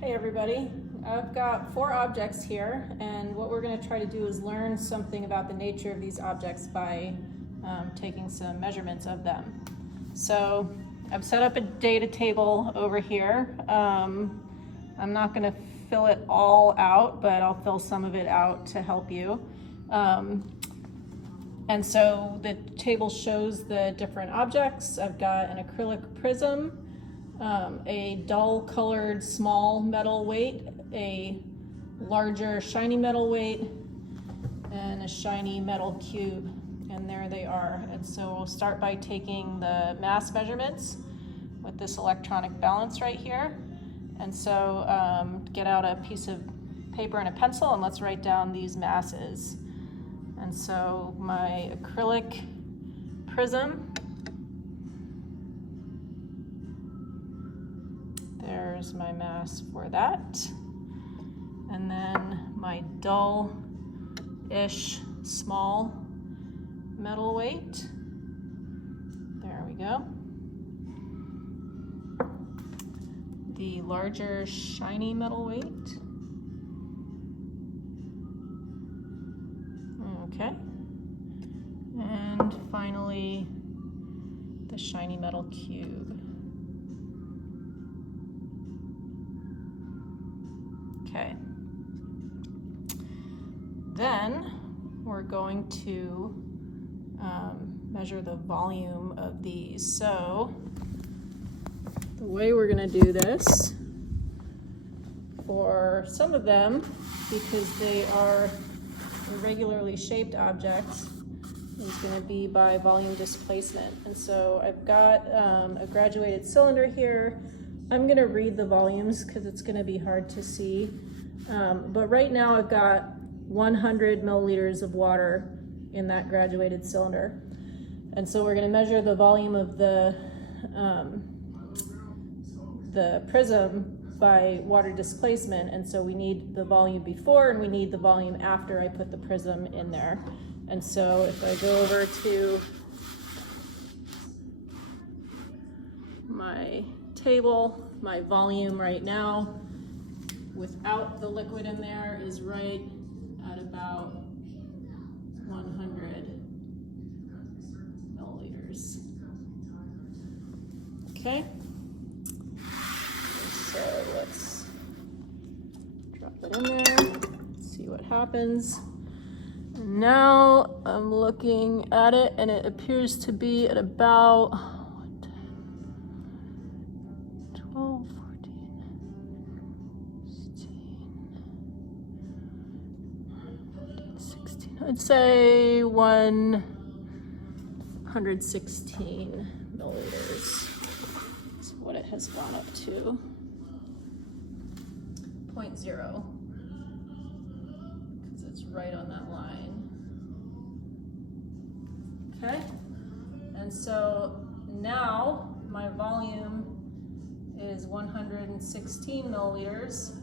Hey everybody, I've got 4 objects here, and what we're going to try to do is learn something about the nature of these objects by taking some measurements of them. So I've set up a data table over here. I'm not going to fill it all out, but I'll fill some of it out to help you. And so the table shows the different objects. I've got an acrylic prism, a dull colored small metal weight, a larger shiny metal weight, and a shiny metal cube. And there they are. And so we'll start by taking the mass measurements with this electronic balance right here. And so get out a piece of paper and a pencil and let's write down these masses. And so my acrylic prism, there's my mass for that. And then my dull-ish small metal weight. There we go. The larger shiny metal weight. Okay. And finally, the shiny metal cube. Okay. Then we're going to measure the volume of these. So the way we're going to do this, for some of them, because they are irregularly shaped objects, is going to be by volume displacement. And so I've got a graduated cylinder here. I'm going to read the volumes because it's going to be hard to see. But right now I've got 100 milliliters of water in that graduated cylinder. And so we're going to measure the volume of the prism by water displacement. And so we need the volume before and we need the volume after I put the prism in there. And so if I go over to my table, my volume right now without the liquid in there is right at about 100 milliliters. Okay, so let's drop it in there, see what happens. And now I'm looking at it and it appears to be at about 12, 14, 16. I'd say 116 milliliters is what it has gone up to. 0.0, because it's right on that line. Okay, and so now my volume is 116 milliliters.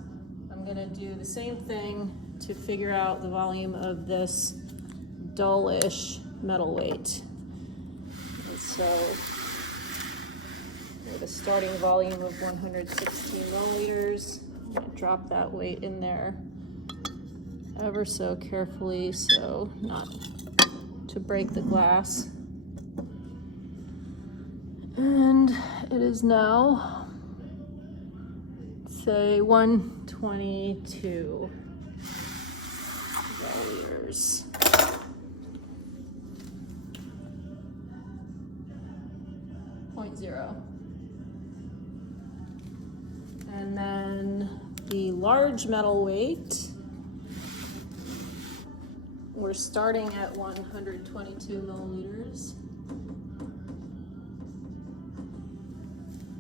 I'm going to do the same thing to figure out the volume of this dull-ish metal weight. And so with a starting volume of 116 milliliters, I'm going to drop that weight in there ever so carefully so not to break the glass. And it is now, say, 122 milliliters. Point zero. And then the large metal weight, we're starting at 122 milliliters.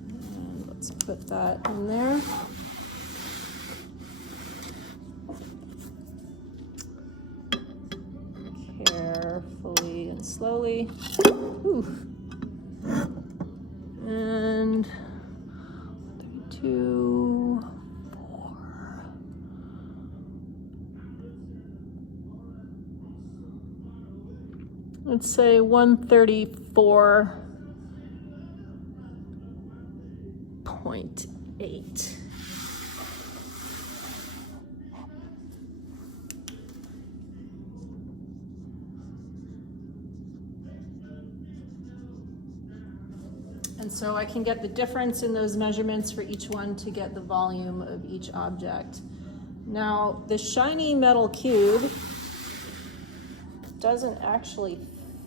And let's put that in there. Carefully and slowly. Ooh. And 32, 4. Let's say 134.8. And so I can get the difference in those measurements for each one to get the volume of each object. Now, the shiny metal cube doesn't actually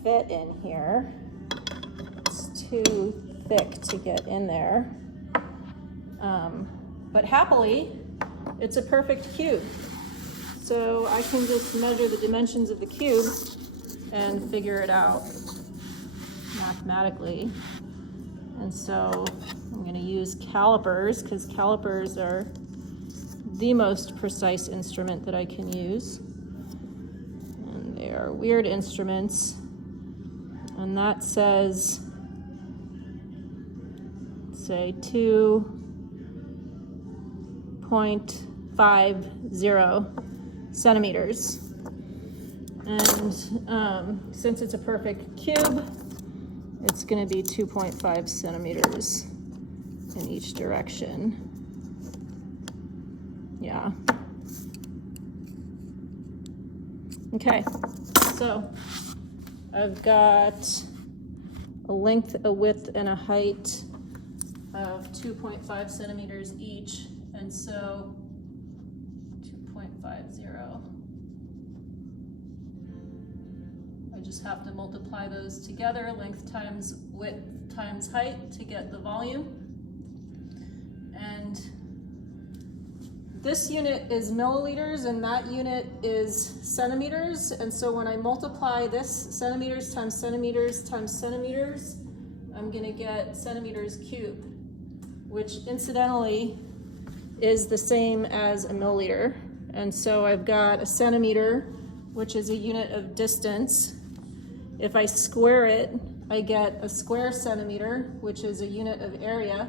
fit in here. It's too thick to get in there. But happily, it's a perfect cube. So I can just measure the dimensions of the cube and figure it out mathematically. And so I'm going to use calipers, because calipers are the most precise instrument that I can use. And they are weird instruments. And that says, say, 2.50 centimeters. And since it's a perfect cube, it's going to be 2.5 centimeters in each direction. Yeah. Okay, so I've got a length, a width, and a height of 2.5 centimeters each, and so 2.50. I just have to multiply those together, length times width times height, to get the volume. And this unit is milliliters and that unit is centimeters. And so when I multiply this centimeters times centimeters times centimeters, I'm gonna get centimeters cubed, which incidentally is the same as a milliliter. And so I've got a centimeter, which is a unit of distance. If I square it, I get a square centimeter, which is a unit of area.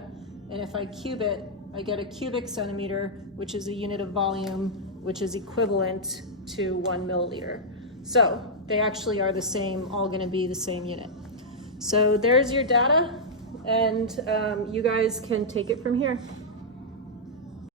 And if I cube it, I get a cubic centimeter, which is a unit of volume, which is equivalent to 1 milliliter. So they actually are the same, all gonna be the same unit. So there's your data, and you guys can take it from here.